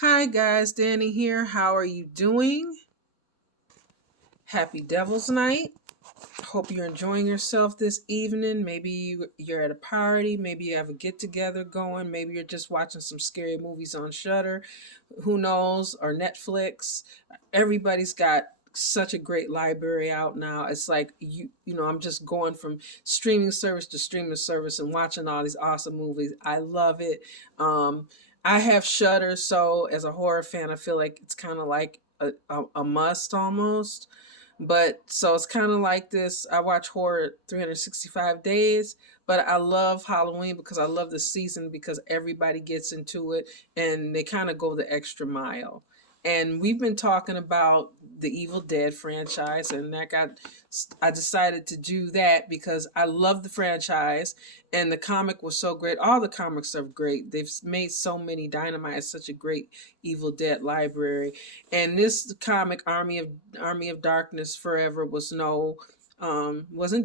Hi guys, Danny here. How are you doing? Happy Devil's Night. Hope you're enjoying yourself this evening. Maybe you're at a party, maybe you have a get together going, maybe you're just watching some scary movies on Shudder, who knows, or Netflix. Everybody's got such a great library out now. It's like I'm just going from streaming service to streaming service and watching all these awesome movies. I love it. I have Shudder, so as a horror fan, I feel like it's kind of like a must almost. But so it's kind of like this. I watch horror 365 days, but I love Halloween because I love the season because everybody gets into it and they kind of go the extra mile. And we've been talking about the Evil Dead franchise, and I decided to do that because I love the franchise and the comic was so great. All the comics are great. They've made so many. Dynamite is such a great Evil Dead library. And this comic, Army of Darkness Forever, wasn't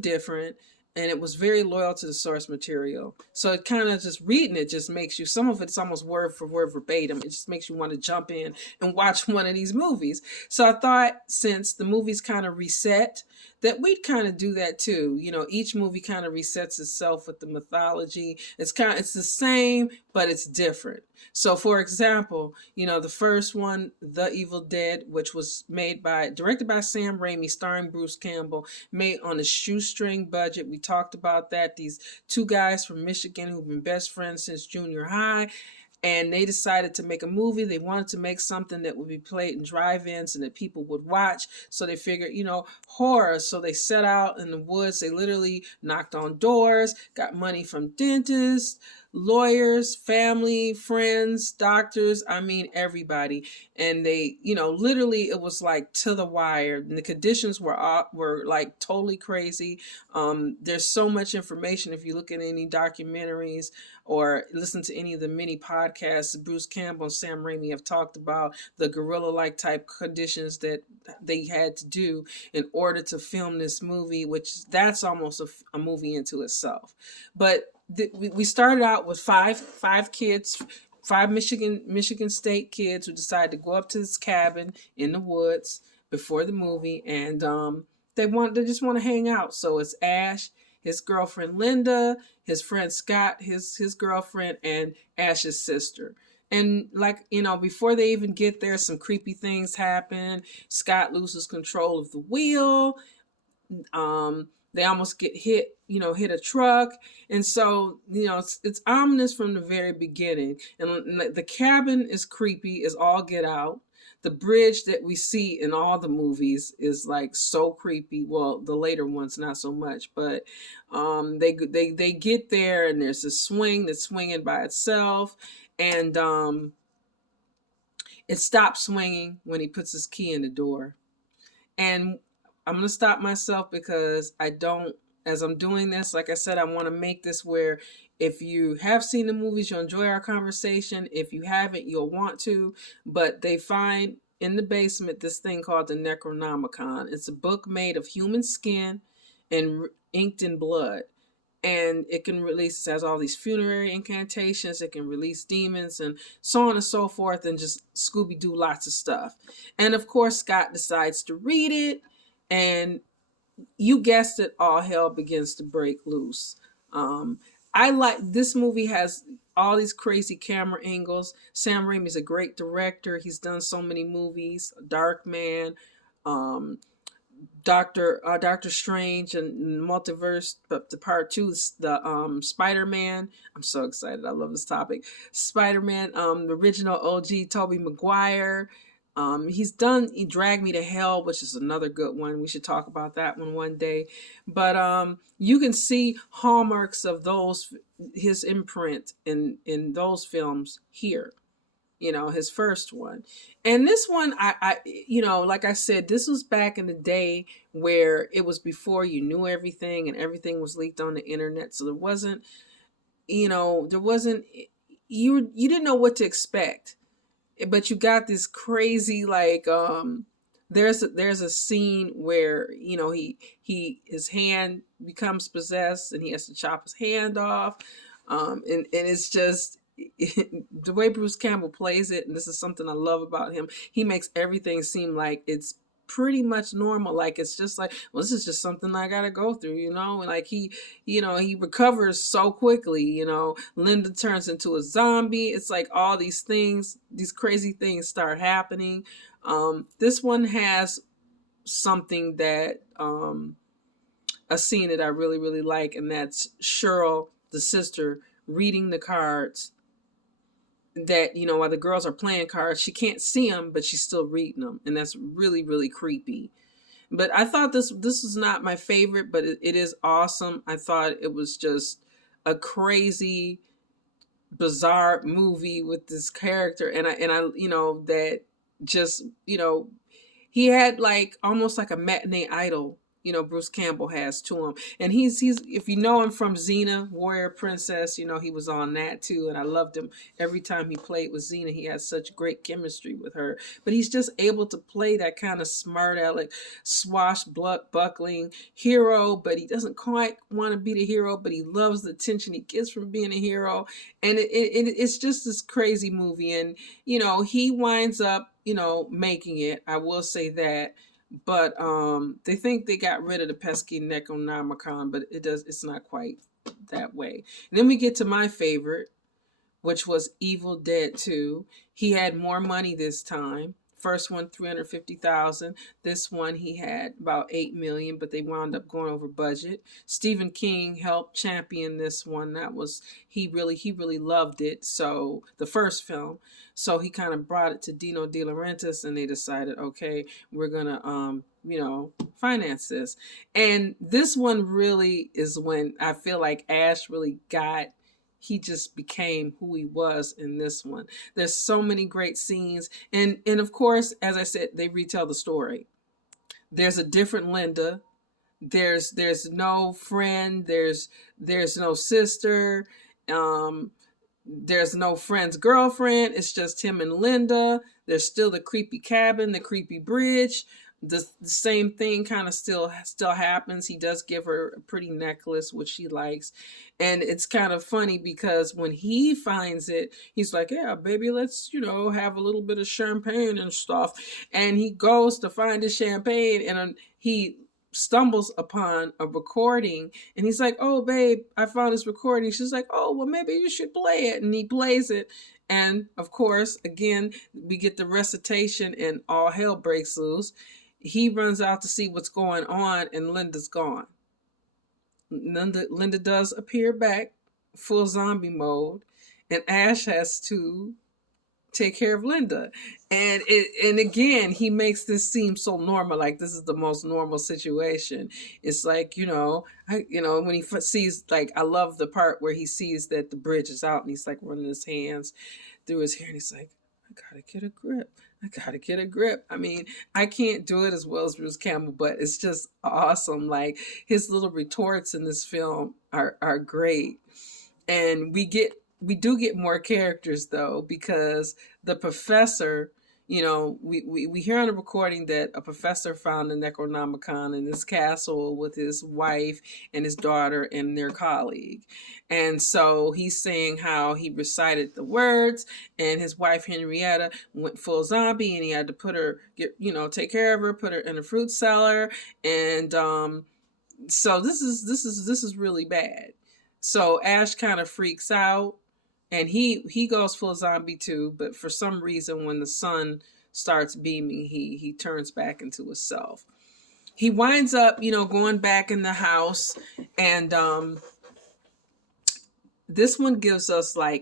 different, and it was very loyal to the source material. So it kind of just reading it just makes you, some of it's almost word for word verbatim. It just makes you want to jump in and watch one of these movies. So I thought, since the movies kind of reset, that we'd kind of do that too. Each movie kind of resets itself with the mythology. It's the same, but it's different. So for example, the first one, The Evil Dead, which was directed by Sam Raimi, starring Bruce Campbell, made on a shoestring budget. We talked about that. These two guys from Michigan who've been best friends since junior high, and they decided to make a movie. They wanted to make something that would be played in drive-ins and that people would watch. So they figured, horror. So they set out in the woods. They literally knocked on doors, got money from dentists, lawyers, family, friends, doctors, I mean everybody. And they, literally it was like to the wire. And the conditions were like totally crazy. There's so much information if you look at any documentaries or listen to any of the mini podcasts Bruce Campbell and Sam Raimi have talked about, the guerrilla-like type conditions that they had to do in order to film this movie, which that's almost a movie into itself. But we started out with five kids, five Michigan State kids who decided to go up to this cabin in the woods before the movie, and they just want to hang out. So it's Ash, his girlfriend Linda, his friend Scott, his girlfriend, and Ash's sister. And before they even get there, some creepy things happen. Scott loses control of the wheel. They almost get hit a truck. And so, it's ominous from the very beginning. And the cabin is creepy as all get out. The bridge that we see in all the movies is like so creepy. Well, the later ones not so much, but they get there and there's a swing that's swinging by itself, and it stops swinging when he puts his key in the door. And I'm going to stop myself because as I'm doing this, like I said, I want to make this where if you have seen the movies, you'll enjoy our conversation. If you haven't, you'll want to. But they find in the basement this thing called the Necronomicon. It's a book made of human skin and inked in blood. And it has all these funerary incantations. It can release demons and so on and so forth, and just Scooby-Doo lots of stuff. And of course, Scott decides to read it, and you guessed it, all hell begins to break loose. I like this movie, has all these crazy camera angles. Sam Raimi is a great director. He's done so many movies, Darkman, um, Doctor Strange and Multiverse, but the part two is the Spider-Man. I'm so excited. I love this topic. Spider-Man, the original OG Tobey Maguire. He Drag Me to Hell, which is another good one. We should talk about that one day. But you can see hallmarks of his imprint in those films here. His first one. And this one, like I said, this was back in the day where it was before you knew everything and everything was leaked on the internet. So you didn't know what to expect, but you got this crazy, there's a scene where, his hand becomes possessed and he has to chop his hand off. And it's just, the way Bruce Campbell plays it, and this is something I love about him, he makes everything seem like it's pretty much normal. Like it's just like, well, this is just something I gotta go through, you know? Like he recovers so quickly, you know. Linda turns into a zombie. It's like all these things, these crazy things start happening. This one has something that a scene that I really, really like, and that's Cheryl, the sister, reading the cards that, you know, while the girls are playing cards, she can't see them, but she's still reading them. And that's really, really creepy. But I thought this is not my favorite, but it is awesome. I thought it was just a crazy, bizarre movie with this character. And I, you know, that just, you know, he had like almost like a matinee idol, you know, Bruce Campbell has to him. And he's if you know him from Xena, Warrior Princess, you know, he was on that too. And I loved him every time he played with Xena. He had such great chemistry with her. But he's just able to play that kind of smart aleck, swashbuckling hero, but he doesn't quite want to be the hero, but he loves the attention he gets from being a hero. And it's just this crazy movie. And, you know, he winds up, you know, making it. I will say that. But they think they got rid of the pesky Necronomicon, but it's not quite that way. And then we get to my favorite, which was Evil Dead 2. He had more money this time. First one, $350,000. This one he had about $8 million, but they wound up going over budget. Stephen King helped champion this one. That was he really loved it. So the first film, so he kind of brought it to Dino De Laurentiis, and they decided, okay, we're gonna you know, finance this. And this one really is when I feel like Ash really got. He just became who he was in this one. There's so many great scenes. And of course, as I said, they retell the story. There's a different Linda. There's no friend. There's no sister. There's no friend's girlfriend. It's just him and Linda. There's still the creepy cabin, the creepy bridge. The same thing kind of still happens. He does give her a pretty necklace, which she likes. And it's kind of funny because when he finds it, he's like, yeah, baby, let's, you know, have a little bit of champagne and stuff. And he goes to find his champagne, and he stumbles upon a recording, and he's like, oh, babe, I found this recording. She's like, oh, well, maybe you should play it. And he plays it. And of course, again, we get the recitation and all hell breaks loose. He runs out to see what's going on, and Linda's gone. Linda does appear back, full zombie mode, and Ash has to take care of Linda. And again, he makes this seem so normal, like this is the most normal situation. It's like, you know, when he sees, like, I love the part where he sees that the bridge is out, and he's like running his hands through his hair, and he's like, I gotta get a grip. I gotta get a grip. I mean, I can't do it as well as Bruce Campbell, but it's just awesome. Like, his little retorts in this film are great. And we do get more characters though, because the professor, you know, we hear on the recording that a professor found the Necronomicon in this castle with his wife and his daughter and their colleague. And so he's saying how he recited the words, and his wife Henrietta went full zombie, and he had to put her, take care of her, put her in a fruit cellar. And so this is really bad. So Ash kind of freaks out, and he goes full zombie too, but for some reason when the sun starts beaming, he turns back into himself. He winds up, going back in the house, and this one gives us a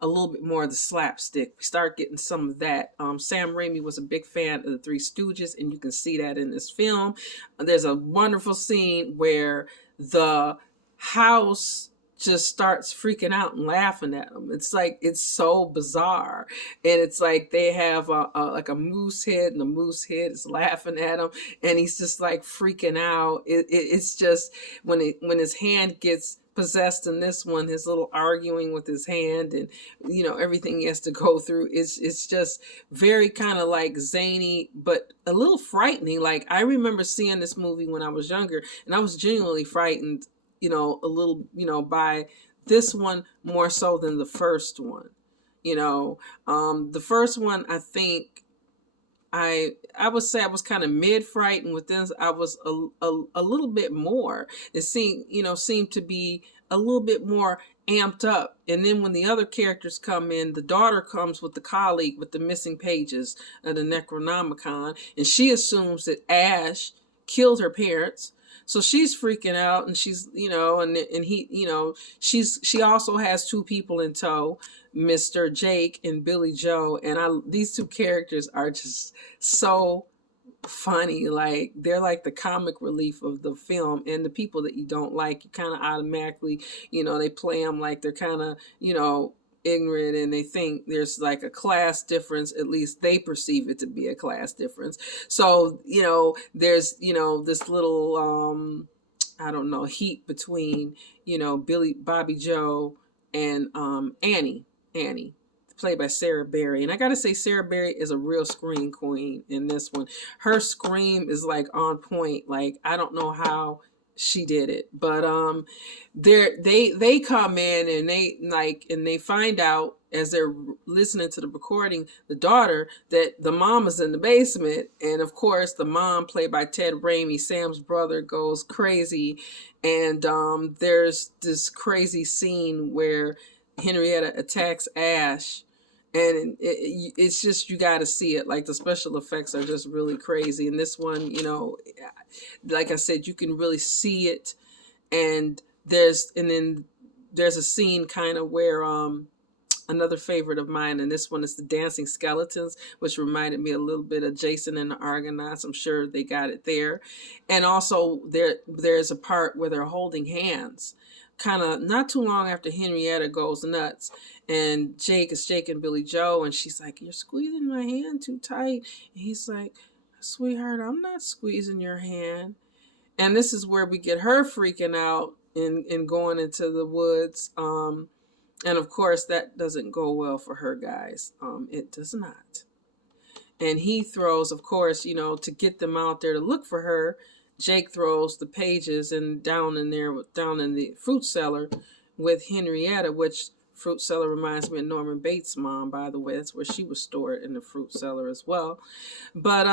little bit more of the slapstick. We start getting some of that. Sam Raimi was a big fan of the Three Stooges, and you can see that in this film. There's a wonderful scene where the house just starts freaking out and laughing at them. It's like, it's so bizarre. And it's like they have a moose head, and the moose head is laughing at him, and he's just like freaking out. It's just when his hand gets possessed in this one, his little arguing with his hand, and everything he has to go through, it's just very kind of like zany, but a little frightening. Like, I remember seeing this movie when I was younger, and I was genuinely frightened, a little, by this one more so than the first one. You know, the first one, I think I would say I was kind of mid frightened. With this, I was a little bit more. It seemed to be a little bit more amped up. And then when the other characters come in, the daughter comes with the colleague with the missing pages of the Necronomicon, and she assumes that Ash killed her parents. So she's freaking out, and she's, and he, she also has two people in tow, Mr. Jake and Billy Joe, and these two characters are just so funny. Like, they're like the comic relief of the film, and the people that you don't like, you kind of automatically, they play them like they're kind of, ignorant, and they think there's like a class difference. At least they perceive it to be a class difference. So there's this little I don't know, heat between Bobby Joe and Annie, played by Sarah Berry. And I gotta say, Sarah Berry is a real scream queen in this one. Her scream is like on point. Like, I don't know how she did it, but they come in, and they find out as they're listening to the recording, the daughter, that the mom is in the basement. And of course, the mom, played by Ted Raimi, Sam's brother, goes crazy. And there's this crazy scene where Henrietta attacks Ash, and it's just, you got to see it. Like, the special effects are just really crazy. And this one, like I said, you can really see it. And then there's a scene kind of where another favorite of mine, and this one is the dancing skeletons, which reminded me a little bit of Jason and the Argonauts. I'm sure they got it there. And also there's a part where they're holding hands, kind of not too long after Henrietta goes nuts, and Jake is shaking Billy Joe, and she's like, "You're squeezing my hand too tight." And he's like, "Sweetheart, I'm not squeezing your hand." And this is where we get her freaking out and going into the woods. And of course, that doesn't go well for her, guys. It does not. And he throws, of course, to get them out there to look for her, Jake throws the pages and down in the fruit cellar with Henrietta, which fruit cellar reminds me of Norman Bates' mom, by the way. That's where she was stored, in the fruit cellar as well. But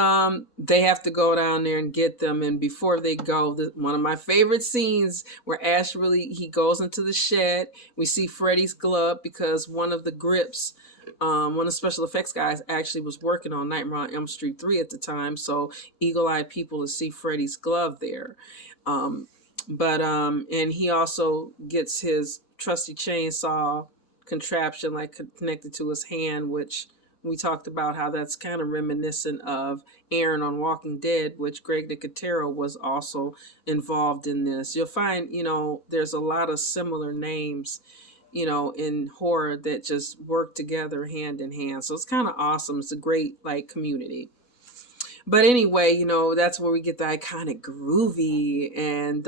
they have to go down there and get them. And before they go, one of my favorite scenes where Ash he goes into the shed. We see Freddy's glove, because one of the grips, one of the special effects guys, actually was working on Nightmare on Elm Street 3 at the time. So eagle-eyed people to see Freddy's glove there. And he also gets his trusty chainsaw contraption, like, connected to his hand, which we talked about how that's kind of reminiscent of Aaron on Walking Dead, which Greg Nicotero was also involved in this. You'll find, there's a lot of similar names, in horror that just work together hand in hand. So it's kind of awesome. It's a great, like, community. But anyway, that's where we get the iconic groovy, and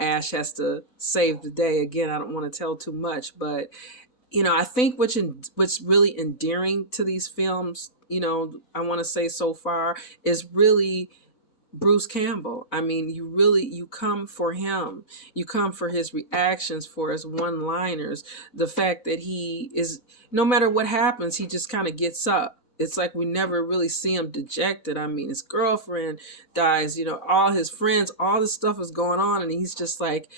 Ash has to save the day. Again, I don't want to tell too much, but I think what's really endearing to these films, I want to say so far, is really Bruce Campbell. I mean, you come for him. You come for his reactions, for his one-liners. The fact that he is, no matter what happens, he just kind of gets up. It's like we never really see him dejected. I mean, his girlfriend dies, all his friends, all this stuff is going on, and he's just like,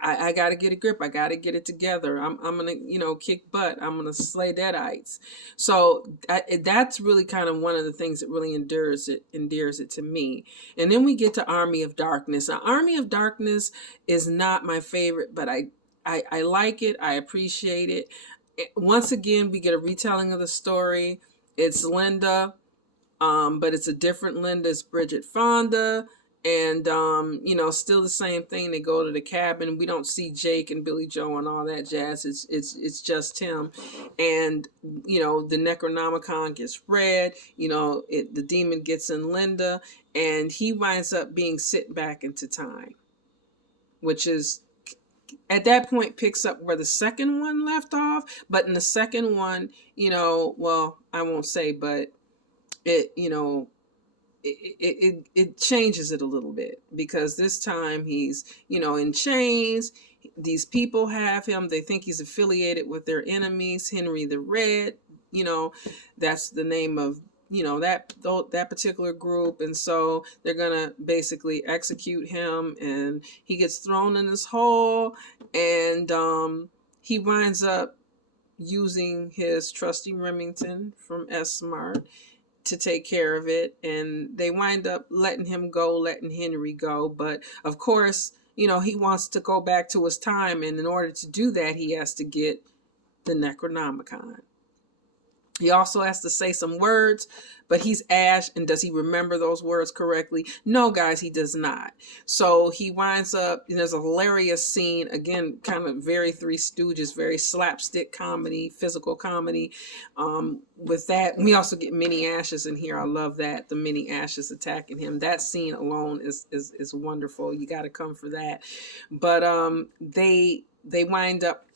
I got to get a grip. I got to get it together. I'm going to, kick butt. I'm going to slay deadites. So that's really kind of one of the things that really endears it to me. And then we get to Army of Darkness. Now, Army of Darkness is not my favorite, but I like it. I appreciate it. Once again, we get a retelling of the story. It's Linda, but it's a different Linda. It's Bridget Fonda. And, still the same thing. They go to the cabin. We don't see Jake and Billy Joe and all that jazz. It's just him. And, the Necronomicon gets read. The demon gets in Linda. And he winds up being sent back into time. Which is, at that point, picks up where the second one left off. But in the second one, well, I won't say, but it, it changes it a little bit, because this time he's, in chains. These people have him. They think he's affiliated with their enemies, Henry the Red. You know, that's the name of, you know, that particular group. And so they're gonna basically execute him, and he gets thrown in this hole, and he winds up using his trusty Remington from S-Mart to take care of it, and they wind up letting him go, letting Henry go. But of course, you know, he wants to go back to his time, and in order to do that, he has to get the Necronomicon. He also has to say some words, but he's Ash, and does he remember those words correctly? No, guys, he does not. So he winds up, and there's a hilarious scene, again, kind of very Three Stooges, very slapstick comedy, physical comedy. With that, we also get mini Ashes in here. I love that, the mini Ashes attacking him. That scene alone is wonderful. You got to come for that. But he winds up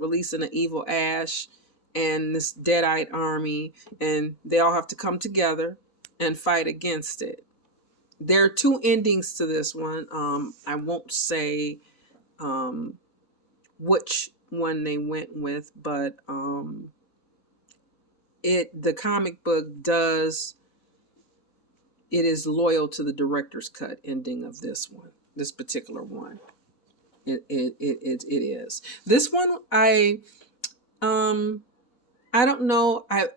releasing an evil Ash and this Deadite army, and they all have to come together and fight against it. There are two endings to this one. I won't say which one they went with, but the comic book it is loyal to the director's cut ending of this particular one. It is. This one, I don't know. I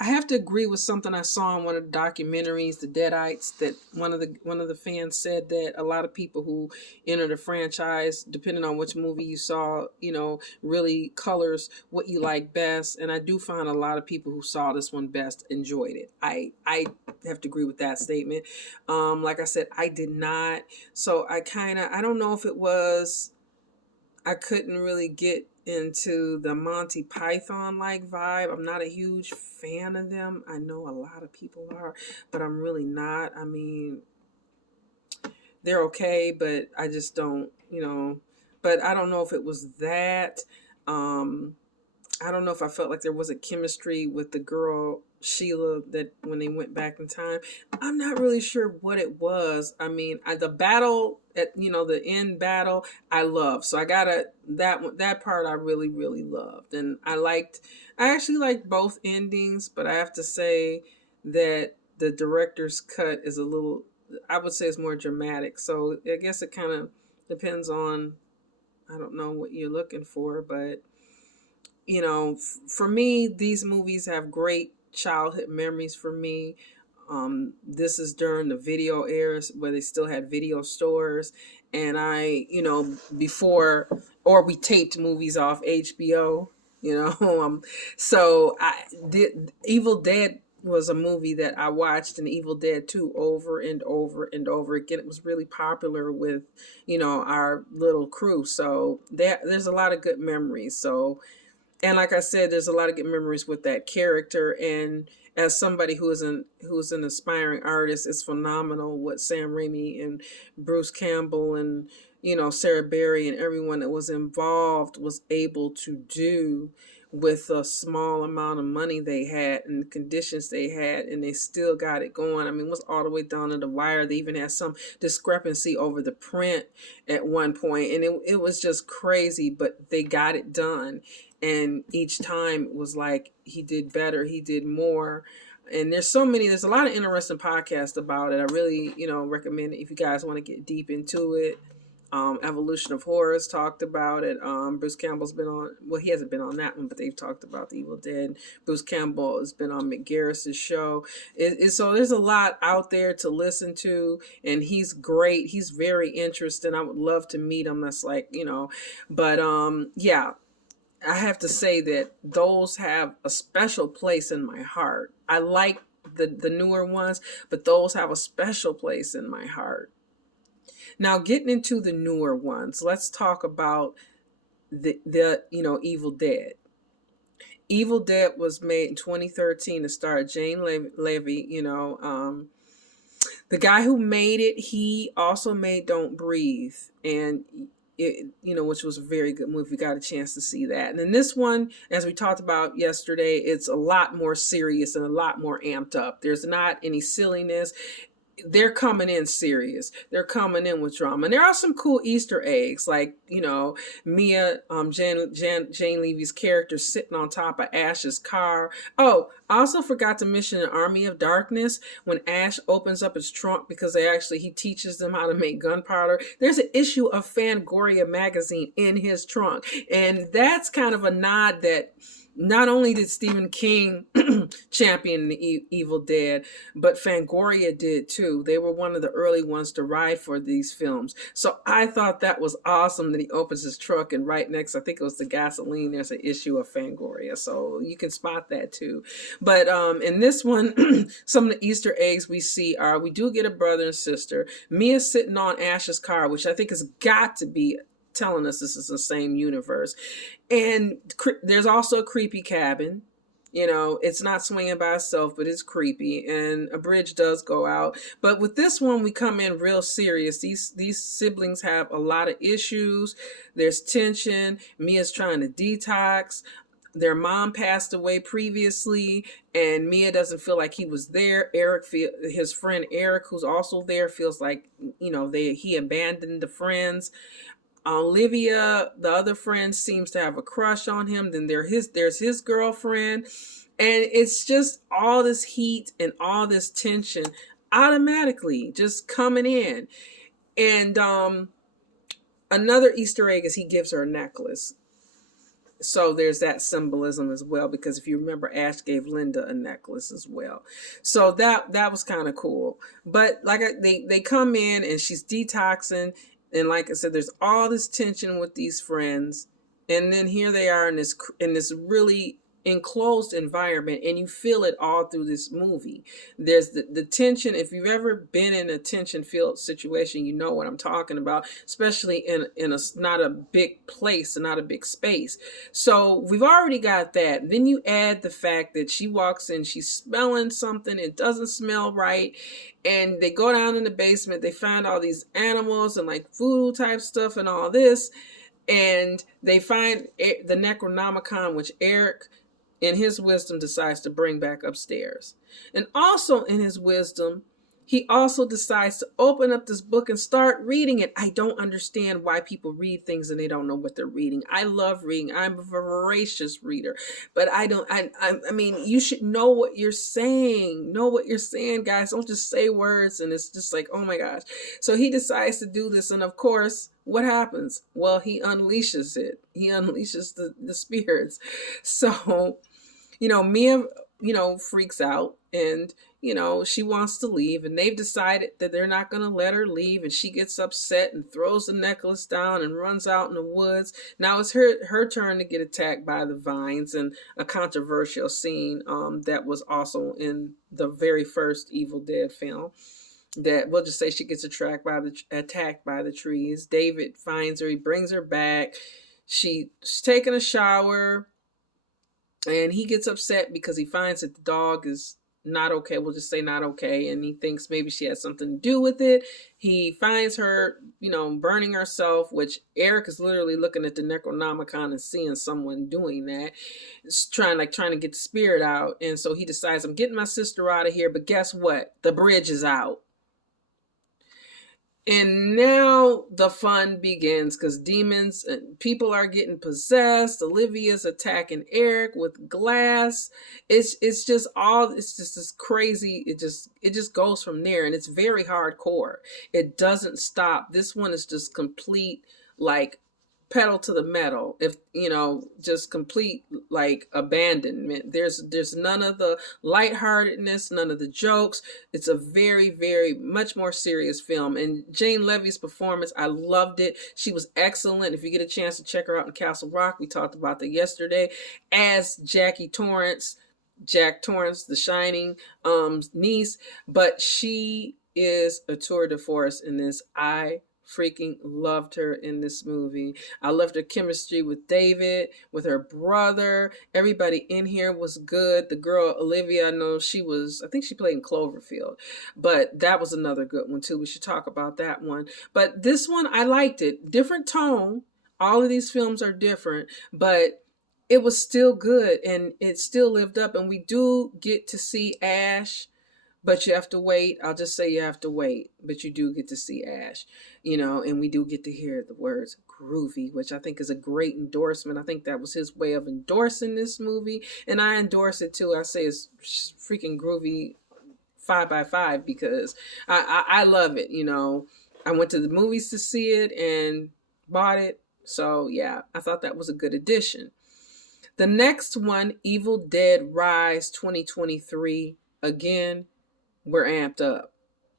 have to agree with something I saw in one of the documentaries, The Deadites, that one of the fans said that a lot of people who enter the franchise, depending on which movie you saw, you know, really colors what you like best. And I do find a lot of people who saw this one best enjoyed it. I have to agree with that statement. Like I said, I did not. So I don't know if it was, I couldn't really get into the Monty Python like vibe. I'm not a huge fan of them. I know a lot of people are, but I'm really not. I mean, they're okay, but I just don't, you know, but I don't know if it was that. I don't know if I felt like there was a chemistry with the girl Sheila that when they went back in time. I'm not really sure what it was. I mean, the battle at, you know, the end battle, I love. So I got that part I really, really loved. And I actually liked both endings, but I have to say that the director's cut is a little, I would say it's more dramatic. So I guess it kind of depends on, I don't know what you're looking for, but you know, for me, these movies have great childhood memories for me. This is during the video eras where they still had video stores. And we taped movies off HBO, you know. So Evil Dead was a movie that I watched, and Evil Dead 2 over and over and over again. It was really popular with, you know, our little crew. So there's a lot of good memories. So, and like I said, there's a lot of good memories with that character. And as somebody who's an aspiring artist, it's phenomenal what Sam Raimi and Bruce Campbell and, you know, Sarah Berry and everyone that was involved was able to do with a small amount of money they had and the conditions they had, and they still got it going. I mean, it was all the way down to the wire. They even had some discrepancy over the print at one point, and it was just crazy, but they got it done. And each time it was like he did better, he did more. And there's a lot of interesting podcasts about it. I really, you know, recommend it if you guys want to get deep into it. Evolution of Horrors talked about it. Bruce Campbell's been on, well, he hasn't been on that one, but they've talked about The Evil Dead. Bruce Campbell has been on Mick Garris's show. So there's a lot out there to listen to, and he's great. He's very interesting. I would love to meet him. That's like, you know, but yeah. I have to say that those have a special place in my heart. I like the newer ones, but those have a special place in my heart. Now, getting into the newer ones, let's talk about the you know, Evil Dead. Evil Dead was made in 2013 to star Jane Levy. You know, the guy who made it, he also made Don't Breathe, and it, you know, which was a very good movie. We got a chance to see that. And then this one, as we talked about yesterday, it's a lot more serious and a lot more amped up. There's not any silliness. they're coming in serious. They're coming in with drama. And there are some cool Easter eggs, like, Mia, Jane Levy's character sitting on top of Ash's car. Oh, I also forgot to mention an Army of Darkness when Ash opens up his trunk because he teaches them how to make gunpowder. There's an issue of Fangoria magazine in his trunk. And that's kind of a nod that not only did Stephen King champion the Evil Dead, but Fangoria did too. They were one of the early ones to ride for these films. So I thought that was awesome that he opens his truck and right next, I think it was the gasoline, there's an issue of Fangoria. So you can spot that too. But in this one, some of the Easter eggs we see are, we do get a brother and sister. Mia's sitting on Ash's car, which I think has got to be telling us this is the same universe. And there's also a creepy cabin. It's not swinging by itself, but it's creepy, and a bridge does go out. But with this one, we come in real serious. These siblings have a lot of issues. There's tension. Mia's trying to detox. Their mom passed away previously, and Mia doesn't feel like he was there. His friend Eric, who's also there, feels like he abandoned the friends. Olivia, the other friend, seems to have a crush on him. Then there's his girlfriend. And it's just all this heat and all this tension automatically just coming in. And another Easter egg is he gives her a necklace. So there's that symbolism as well, because if you remember, Ash gave Linda a necklace as well. So that was kind of cool. But they come in and she's detoxing. And like I said, there's all this tension with these friends. And then here they are in this really enclosed environment, and you feel it all through this movie. There's the tension. If you've ever been in a tension-filled situation, you know what I'm talking about, especially in a not a big place and not a big space. So we've already got that. Then you add the fact that she walks in, she's smelling something, it doesn't smell right. And they go down in the basement, they find all these animals and like voodoo type stuff and all this. And they find the Necronomicon, which Eric, in his wisdom, decides to bring back upstairs. And also in his wisdom, he also decides to open up this book and start reading it. I don't understand why people read things and they don't know what they're reading. I love reading. I'm a voracious reader. But I mean, you should know what you're saying. Know what you're saying, guys. Don't just say words and it's just like, oh my gosh. So he decides to do this. And of course, what happens? Well, he unleashes it. He unleashes the spirits. So, Mia, freaks out and, she wants to leave, and they've decided that they're not going to let her leave, and she gets upset and throws the necklace down and runs out in the woods. Now it's her turn to get attacked by the vines, and a controversial scene that was also in the very first Evil Dead film. That we'll just say she gets attacked by the trees. David finds her, he brings her back. She's taking a shower, and he gets upset because he finds that the dog is not okay. We'll just say not okay. And he thinks maybe she has something to do with it. He finds her, burning herself, which Eric is literally looking at the Necronomicon and seeing someone doing that. It's trying to get the spirit out. And so he decides, I'm getting my sister out of here. But guess what? The bridge is out. And now the fun begins, because demons and people are getting possessed. Olivia's attacking Eric with glass. It's just this crazy. It just goes from there, and it's very hardcore. It doesn't stop. This one is just complete, like, pedal to the metal. If just complete like abandonment. There's none of the lightheartedness, none of the jokes. It's a very, very much more serious film. And Jane Levy's performance, I loved it. She was excellent. If you get a chance to check her out in Castle Rock, we talked about that yesterday, as Jack Torrance, the Shining niece. But she is a tour de force in this. I freaking loved her in this movie. I loved her chemistry with David, with her brother. Everybody in here was good. The girl Olivia, I think she played in Cloverfield, but that was another good one too. We should talk about that one. But this one, I liked it. Different tone. All of these films are different, but it was still good and it still lived up. And we do get to see Ash But you have to wait. I'll just say you have to wait. But you do get to see Ash, and we do get to hear the words groovy, which I think is a great endorsement. I think that was his way of endorsing this movie. And I endorse it too. I say it's freaking groovy 5x5 because I love it. I went to the movies to see it and bought it. So yeah, I thought that was a good addition. The next one, Evil Dead Rise 2023. Again, we're amped up.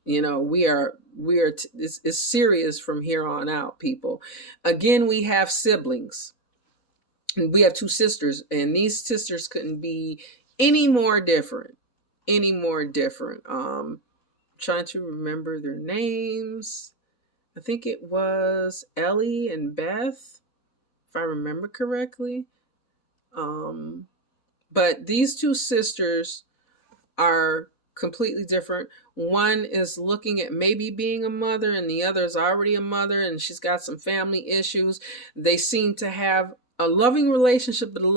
It's serious from here on out, people. Again, we have siblings. We have two sisters, and these sisters couldn't be any more different. Trying to remember their names. I think it was Ellie and Beth, if I remember correctly. But these two sisters are completely different. One is looking at maybe being a mother, and the other is already a mother, and she's got some family issues. They seem to have a loving relationship, but a little